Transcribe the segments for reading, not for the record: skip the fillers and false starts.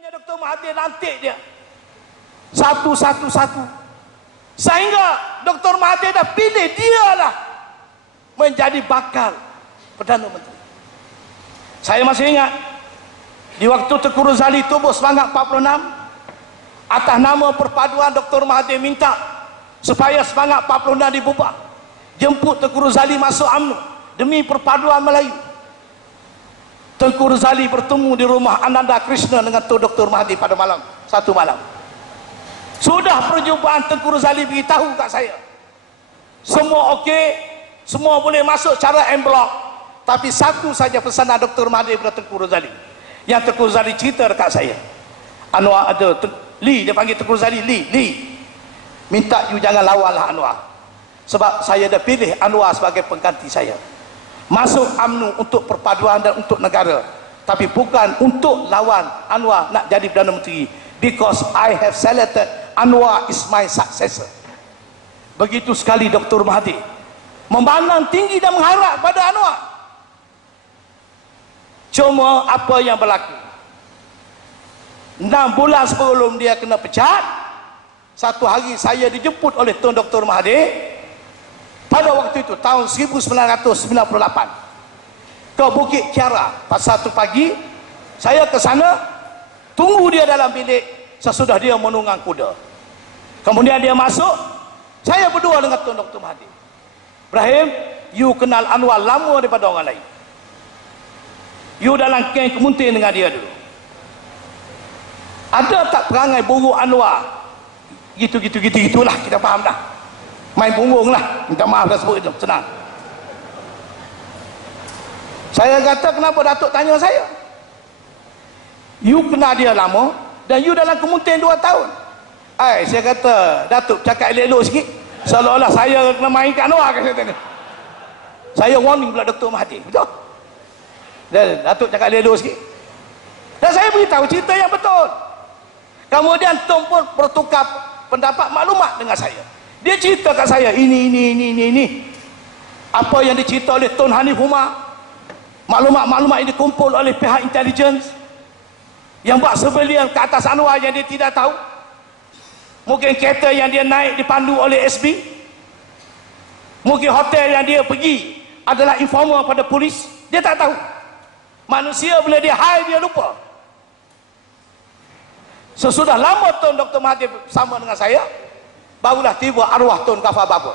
Dr. Mahathir lantik dia satu-satu, sehingga Dr. Mahathir dah pilih dialah menjadi bakal Perdana Menteri. Saya masih ingat di waktu Tengku Razali tubuh semangat 46 atas nama perpaduan, Dr. Mahathir minta supaya semangat 46 dibubar, jemput Tengku Razali masuk UMNO demi perpaduan Melayu. Tengku Razali bertemu di rumah Ananda Krishna dengan Dr. Mahathir pada satu malam. Sudah perjumpaan, Tengku Razali beritahu kat saya semua okey, semua boleh masuk cara envelope, tapi satu saja pesanan Dr. Mahathir kepada Tengku Razali yang Tengku Razali cerita dekat saya. Anwar ada Lee, dia panggil Tengku Razali, Lee minta you jangan lawanlah Anwar, sebab saya dah pilih Anwar sebagai pengganti saya masuk UMNO untuk perpaduan dan untuk negara, tapi bukan untuk lawan Anwar nak jadi Perdana Menteri, because I have selected Anwar is my successor. Begitu sekali Dr. Mahathir memandang tinggi dan mengharap pada Anwar. Cuma apa yang berlaku, 6 bulan sebelum dia kena pecat, satu hari saya dijemput oleh Tun Dr. Mahathir pada waktu itu tahun 1998 ke Bukit Kiara. Pada satu pagi saya ke sana, tunggu dia dalam bilik sesudah dia menunggang kuda. Kemudian dia masuk, saya berdua dengan Tun Dr. Mahathir. Ibrahim, you kenal Anwar lama daripada orang lain, you dalam kem kemuntin dengan dia dulu, ada tak perangai buruk Anwar gitu-gitulah, kita faham dah, main punggung lah, minta maaf dah sebut itu, senang. Saya kata, kenapa Datuk tanya saya? You kenal dia lama dan you dalam kemuntin 2 tahun. Saya kata, Datuk cakap elok-elok sikit, seolah-olah saya kena main kat Anwar, kata. Saya warning pula Dr. Mahathir, betul? Dan Datuk cakap elok sikit, dan saya beritahu cerita yang betul. Kemudian Tun pun bertukar pendapat, maklumat dengan saya. Dia cerita kat saya ini apa yang dicerita oleh Tun Hanif Umar, maklumat-maklumat yang dikumpul oleh pihak intelligence yang buat surveillance ke atas Anwar yang dia tidak tahu. Mungkin kereta yang dia naik dipandu oleh SB, mungkin hotel yang dia pergi adalah informer pada polis, dia tak tahu. Manusia bila dia high dia lupa. Sesudah lama Tun Dr. Mahathir bersama dengan saya, barulah tiba arwah Tun Ghaffar Babur.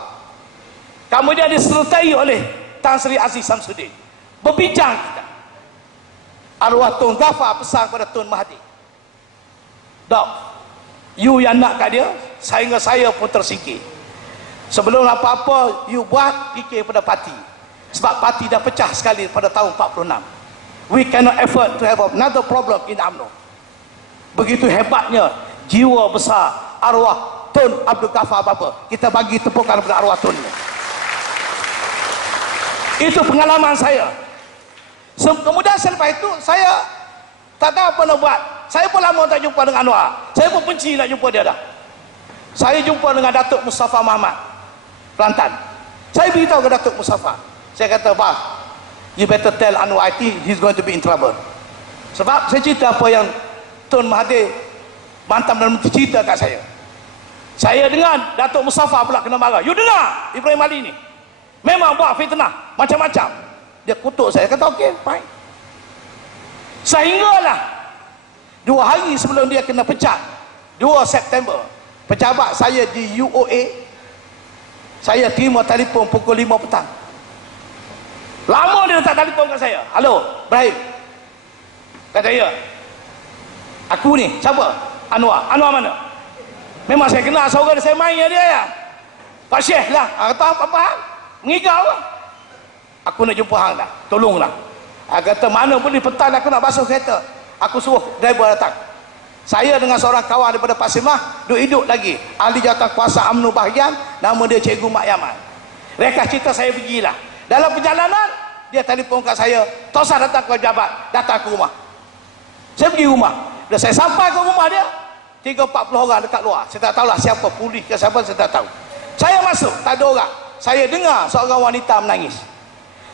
Kemudian disertai oleh Tan Sri Aziz Samsudin. Berbincang kita. Arwah Tun Ghaffar pesan kepada Tun Mahathir, Dok, you yang nak kat dia, sehingga saya pun tersingkir. Sebelum apa-apa you buat, fikir pada parti, sebab parti dah pecah sekali pada tahun 46. We cannot afford to have another problem in UMNO. Begitu hebatnya jiwa besar arwah Tun Abdul Ghaffar Babur. Kita bagi tepukan kepada arwah Tun. Itu pengalaman saya. Kemudian selepas itu saya tak tahu apa nak buat. Saya pun lama tak jumpa dengan Anwar. Saya pun benci nak jumpa dia dah. Saya jumpa dengan Datuk Mustafa Muhammad Kelantan. Saya beritahu ke Datuk Mustafa, saya kata, Bah, you better tell Anwar, I think he's going to be in trouble. Sebab saya cerita apa yang Tun Mahathir Bantam dan cerita kat saya. Saya dengar Datuk Mustafa pula kena marah. You dengar Ibrahim Ali ni memang buat fitnah macam-macam. Dia kutuk saya, kata okey, fine. Sehinggalah 2 hari sebelum dia kena pecat, 2 September, pejabat saya di UOA, saya terima telefon pukul 5 petang. Lama dia letak telefon kat saya. Halo, Ibrahim. Kata dia, aku ni, siapa? Anwar. Anwar mana? Memang saya kenal seorang saya main dengan dia ya. Pak Syekh lah. Kata apa-apa hang? Mengigau lah. Aku nak jumpa hang dah. Tolonglah. Kata mana boleh, petang aku nak basuh kereta. Aku suruh driver datang. Saya dengan seorang kawan daripada Pasir Mah duduk hidup lagi. Ahli jawatan kuasa UMNO bahagian, nama dia Cikgu Mak Yaman. Rekas cerita saya pergilah. Dalam perjalanan dia telefon kat saya, Tosah datang ke pejabat, datang ke rumah. Saya pergi rumah. Bila saya sampai ke rumah dia, 30-40 orang dekat luar. Saya tak tahulah siapa, polis ke siapa, saya tak tahu. Saya masuk, tak ada orang. Saya dengar seorang wanita menangis.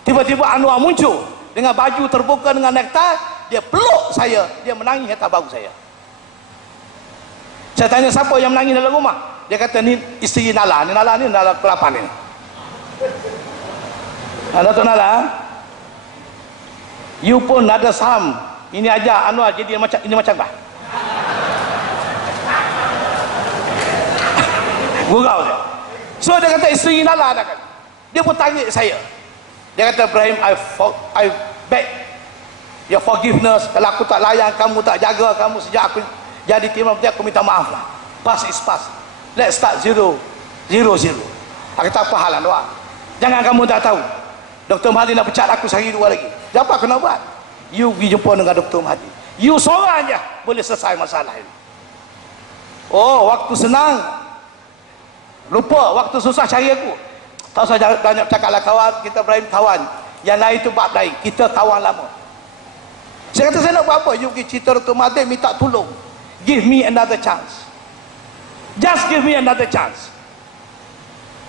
Tiba-tiba Anwar muncul dengan baju terbuka dengan nektar, dia peluk saya, dia menangis atas bahu saya. Saya tanya siapa yang menangis dalam rumah. Dia kata ni isteri Nala. Ni Nala ke-8 ni. Datuk Nala, you pun ada saham. Ini aja Anwar jadi ini macam apa? Gurau dia. So dia kata isteri Nala dah kata. Dia pun tarik saya. Dia kata, Ibrahim, I beg your forgiveness. Kalau aku tak layan kamu, tak jaga kamu sejak aku jadi timah menteri, aku minta maaf lah. Past is past. Let's start 0-0. Aku kata, apa hal Anwar? Jangan kamu tak tahu. Dr. Mahathir nak pecat aku sehari 2 lagi. Apa aku nak buat? You pergi jumpa dengan Dr. Mahathir. You seorang je boleh selesai masalah ini. Oh, waktu senang lupa, waktu susah cari aku. Tak usah banyak cakap lah kawan. Kita Ibrahim kawan. Yang lain tu bab lain. Kita kawan lama. Saya kata, saya nak buat apa? You pergi cerita Dr. Mahathir, minta tolong. Give me another chance. Just give me another chance.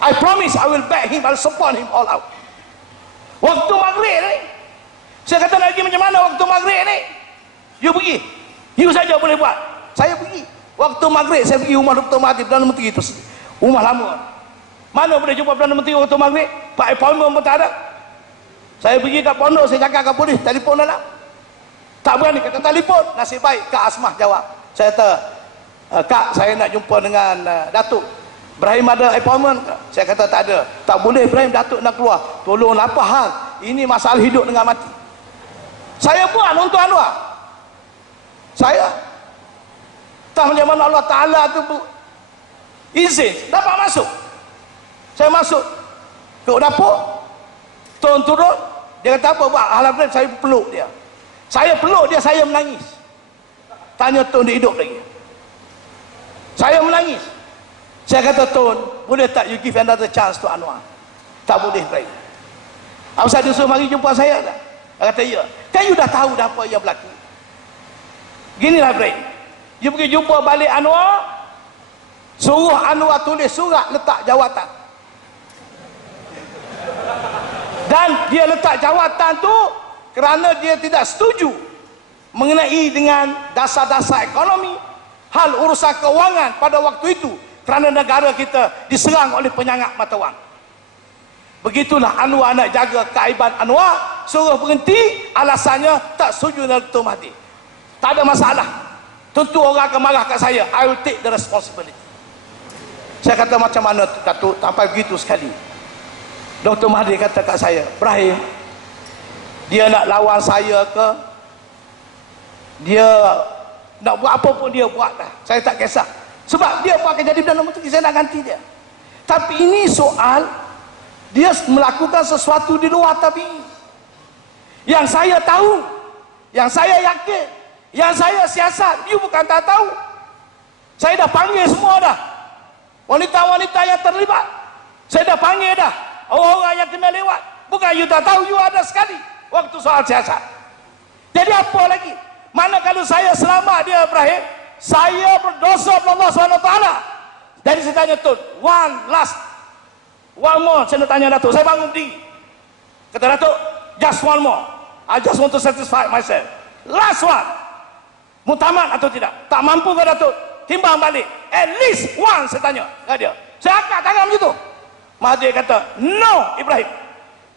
I promise I will back him, I will support him all out. Waktu maghrib ni, saya kata lagi macam mana waktu maghrib ni? You pergi. You saja boleh buat. Saya pergi. Waktu maghrib saya pergi rumah Dr. Mahathir, Perdana Menteri itu. Rumah lama. Mana boleh jumpa Perdana Menteri waktu maghrib? Pak appointment pun tak ada. Saya pergi kat pondok, saya cakap kat polis, telefon dalam. Tak berani kata telefon. Nasib baik Kak Asmah jawab. Saya kata, Kak, saya nak jumpa dengan Datuk. Ibrahim ada appointment? Saya kata tak ada. Tak boleh Ibrahim, Datuk nak keluar. Tolong apa hal? Ini masalah hidup dengan mati. Saya buat untuk Anwar. Saya tak macam mana Allah Ta'ala tu izin dapat masuk. Saya masuk ke dapur, turun, dia kata apa buat? Alhamdulillah saya peluk dia. Saya peluk dia, saya menangis. Tanya Tun dia hidup lagi. Saya menangis. Saya kata, Tun, boleh tak you give another chance to Anwar? Tak boleh, baik. Apa saya disuruh mari jumpa saya tak? Dia kata, ya. Kan you dah tahu dah apa yang berlaku. Ginilah, Ibrahim. You pergi jumpa balik Anwar, suruh Anwar tulis surat letak jawatan. Dan dia letak jawatan tu kerana dia tidak setuju mengenai dengan dasar-dasar ekonomi, hal urusan keuangan pada waktu itu, kerana negara kita diserang oleh penyangak mata wang. Begitulah Anwar nak jaga keaiban Anwar, suruh berhenti, alasannya tak setuju dengan Dr. Mahathir. Tak ada masalah. Tentu orang akan marah kat saya. I will take the responsibility. Saya kata, macam mana Datuk, sampai begitu sekali. Dr. Mahathir kata kat saya, Ibrahim, dia nak lawan saya ke, dia nak buat apa pun dia buat dah. Saya tak kisah. Sebab dia pun akan jadi Perdana Menteri, saya nak ganti dia. Tapi ini soal, dia melakukan sesuatu di luar tabi'i. Yang saya tahu, yang saya yakin, yang saya siasat, you bukan tak tahu. Saya dah panggil semua dah. Wanita-wanita yang terlibat. Saya dah panggil dah. Orang-orang yang kena lewat. Bukan you tak tahu, you ada sekali. Waktu soal siasat. Jadi apa lagi? Mana kalau saya selamat dia Ibrahim, saya berdosa kepada Allah SWT. Jadi saya tanya Tun, one more, saya nak tanya Datuk. Saya bangun berdiri. Kata Datuk, just one more. I just want to satisfy myself. Last one. Mu tamat atau tidak? Tak mampu ke Datuk? Timbang balik. At least one, saya tanya. Kata dia. Saya angkat tangan macam tu. Mahathir kata, no Ibrahim.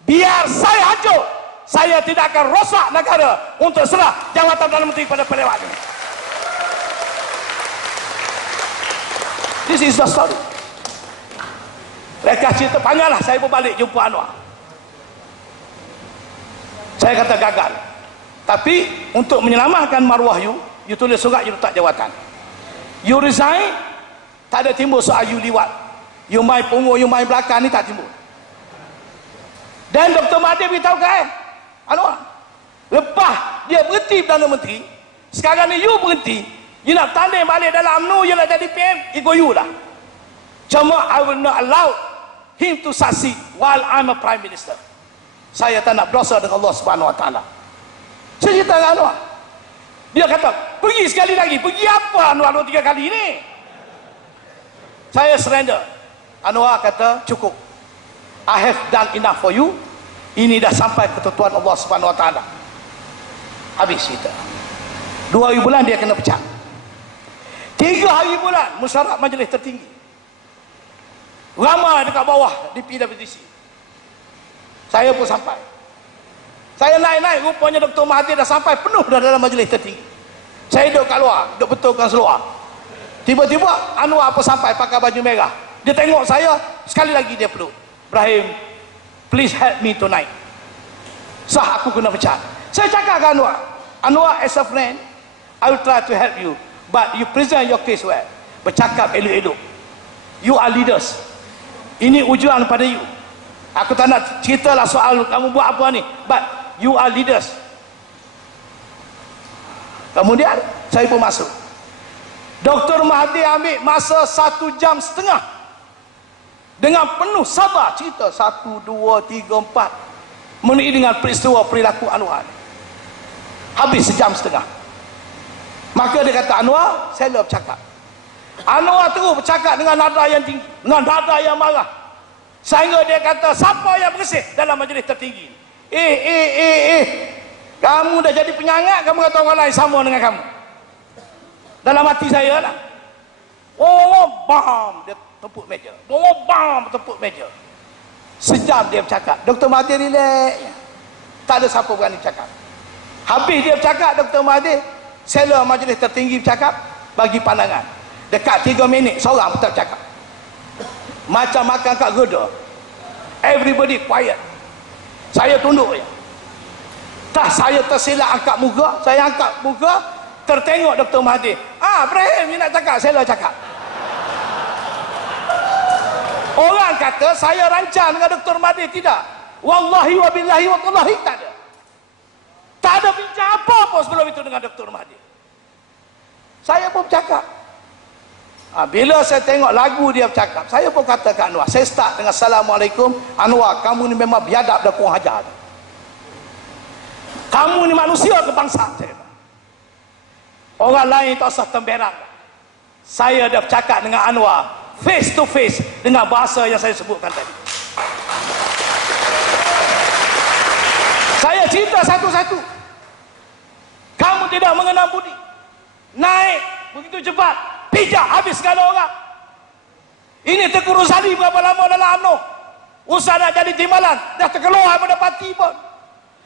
Biar saya hancur, saya tidak akan rosak negara untuk serah jawatan Perdana Menteri kepada pelewat ini. This is the story. Mereka cerita panjanglah. Saya pun balik jumpa Anwar. Saya kata gagal. Tapi untuk menyelamatkan maruah you tulis surat, you letak jawatan. You resign, tak ada timbul soal you liwat. You main pungut, you main belakang ni tak timbul. Dan Dr. Mahathir beritahu ke Anwar, lepas dia berhenti Perdana Menteri, sekarang ni you berhenti, you nak tanding balik dalam UMNO, you nak jadi PM, ikut you lah. Cuma I will not allow him to succeed while I'm a Prime Minister. Saya tak nak berdosa dengan Allah Subhanahu Wa Taala. Saya cerita dengan Anwar. Dia kata, pergi sekali lagi. Pergi apa Anwar 2-3 kali ni? Saya surrender. Anwar kata, cukup. I have done enough for you. Ini dah sampai ketentuan Allah Subhanahu Wa Taala. Habis cerita. 2 bulan dia kena pecat. 3 3 hari bulan mesyuarat majlis tertinggi. Ramai dekat bawah di PWTC. Saya pun sampai. Saya naik-naik, rupanya Dr. Mahathir dah sampai penuh dah dalam majlis tertinggi. Saya duduk kat luar, duduk betulkan seluar. Tiba-tiba Anwar pun sampai pakai baju merah. Dia tengok saya, sekali lagi dia peluk. Ibrahim, please help me tonight. Sah aku kena pecat. Saya cakap ke Anwar, Anwar as a friend, I will try to help you, but you present your case well. Bercakap elok-elok. You are leaders. Ini ujian pada you. Aku tak nak ceritalah soal kamu buat apa ni, but you are leaders. Kemudian saya pun masuk. Dr. Mahathir ambil masa 1 jam setengah dengan penuh sabar cerita 1, 2, 3, 4 mengenai dengan peristiwa perilaku Anwar. Habis 1 jam setengah. Maka dia kata, Anwar, saya bercakap. Anwar terus bercakap dengan nada yang tinggi, dengan nada yang marah, sehingga dia kata, siapa yang bersih dalam majlis tertinggi? Kamu dah jadi penyangat, kamu kata orang lain sama dengan kamu. Dalam hati saya lah, oh bam, dia tepuk meja, oh bam, tepuk meja. Sejam dia bercakap. Dr. Mahathir relax, tak ada siapa berani bercakap. Habis dia bercakap, Dr. Mahathir, sela majlis tertinggi bercakap, bagi pandangan. Dekat 3 minit seorang pun tak bercakap. Macam makan kat gerda, everybody quiet. Saya tunduk je. Tak, saya tersilap angkat muka. Saya angkat muka, tertengok Dr. Mahathir. Ibrahim, ni nak cakap, saya lah cakap. Orang kata saya rancang dengan Dr. Mahathir. Tidak. Wallahi wa billahi wa tallahi, tak ada. Tak ada bincang apa-apa sebelum itu dengan Dr. Mahathir. Saya pun bercakap. Bila saya tengok lagu dia bercakap, saya pun kata ke Anwar, saya start dengan Assalamualaikum. Anwar, kamu ni memang biadab dan kurang ajar. Kamu ni manusia ke bangsa? Orang lain tak usah temberang. Saya dah bercakap dengan Anwar face to face dengan bahasa yang saya sebutkan tadi. Saya cerita satu-satu. Kamu tidak mengenal budi. Naik begitu cepat, pijak habis segala orang. Ini Tengku Rosali berapa lama dalam UMNO? Usaha nak jadi timbalan, dah terkeluar pada parti pun.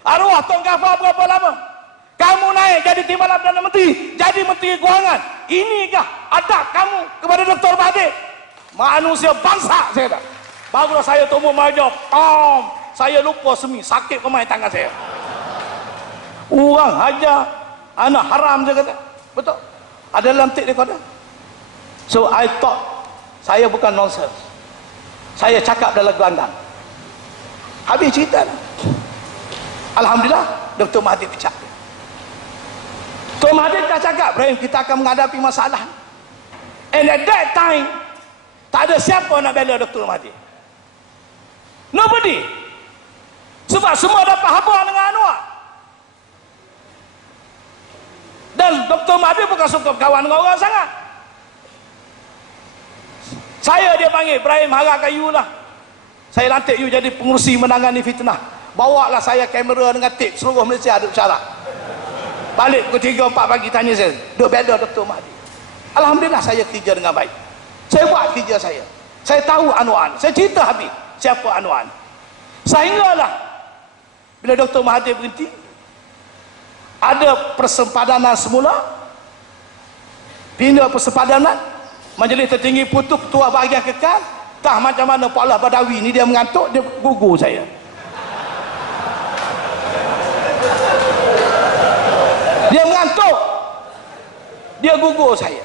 Arwah Tuan Ghaffar berapa lama? Kamu naik jadi timbalan Perdana Menteri, jadi Menteri Kewangan. Inikah adab kamu kepada Dr. Mahathir? Manusia bangsa, saya dah. Barulah saya tumbuh maju, saya lupa semi, sakit pemain tangan saya. Orang hajar anak haram, saya kata. Betul? Ada dalam tape recorder. So I thought saya bukan nonsense. Saya cakap dalam gelanggang. Habis cerita. Alhamdulillah, Dr. Mahathir pecat. Dr. Mahathir dah cakap, Ibrahim, kita akan menghadapi masalah. And at that time, tak ada siapa nak bela Dr. Mahathir. Nobody. Sebab semua dapat khabar dengan Anwar. Dan Dr. Mahathir bukan suka berkawan dengan orang sangat. Saya dia panggil, Ibrahim, harapkan you lah. Saya lantik you jadi pengurusi menangani fitnah. Bawa lah saya kamera dengan tip, seluruh Malaysia duduk syarat. Balik pukul 3, 4 pagi tanya saya, duduk bela Dr. Mahathir. Alhamdulillah saya kerja dengan baik. Saya buat kerja saya. Saya tahu Anwar. Saya cerita habis siapa Anwar. Sehinggalah bila Dr. Mahathir berhenti, ada persempadanan semula, pindah persempadanan, majlis tertinggi putus ketua bahagian kekal. Tah macam mana Pak Allah Badawi ni, dia mengantuk, dia gugur saya. Dia mengantuk, dia gugur saya.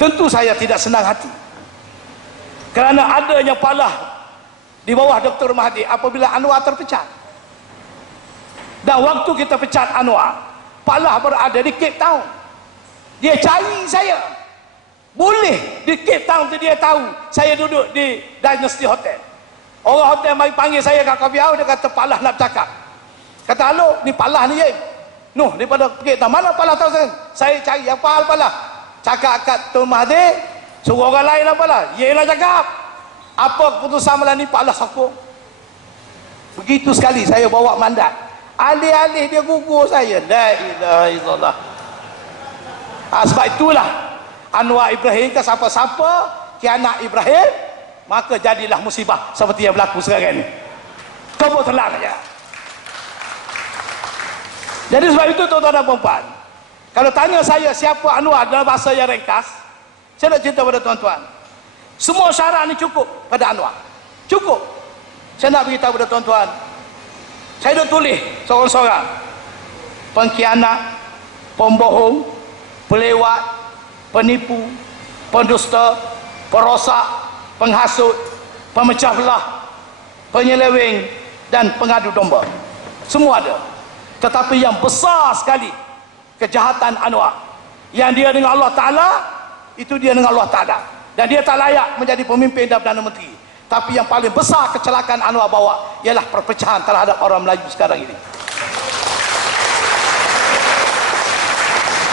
Tentu saya tidak senang hati kerana adanya Pak Allah di bawah Dr. Mahathir apabila Anwar terpecat. Dan waktu kita pecat Anwar, Pak Allah berada di Cape Town. Dia cari saya. Boleh di Cape Town tu dia tahu saya duduk di Dynasty Hotel. Orang hotel mari panggil saya kat coffee house, dia kata Pak Allah nak bercakap. Kata, halo, ni Pak Allah ni je. Noh, daripada Cape Town. Mana Pak Allah tahu saya? Saya cari apa hal Pak Allah? Cakap kat Dr. Mahathir, suruh orang lain apa lah? Yelah cakap. Apa keputusan malam ni Pak Allah sokong. Begitu sekali saya bawa mandat. Alih-alih dia gugur saya. La ilaha illallah. Sebab itulah Anwar Ibrahim ke siapa-siapa kianat Ibrahim, maka jadilah musibah seperti yang berlaku sekarang ni. Tepuk telang saja. Jadi sebab itu tuan-tuan dan puan-puan, kalau tanya saya siapa Anwar dalam bahasa yang ringkas, saya nak cerita pada tuan-tuan, semua syarat ni cukup pada Anwar. Cukup. Saya nak beritahu pada tuan-tuan, saya dah tulis seorang-seorang: pengkhianat, pembohong, pelewat, penipu, pendusta, perosak, penghasut, pemecah belah, penyeleweng, dan pengadu domba. Semua ada. Tetapi yang besar sekali kejahatan Anwar, yang dia dengan Allah Ta'ala, itu dia dengan Allah Ta'ala, dan dia tak layak menjadi pemimpin dan Perdana Menteri. Tapi yang paling besar kecelakaan Anwar bawa ialah perpecahan terhadap orang Melayu sekarang ini.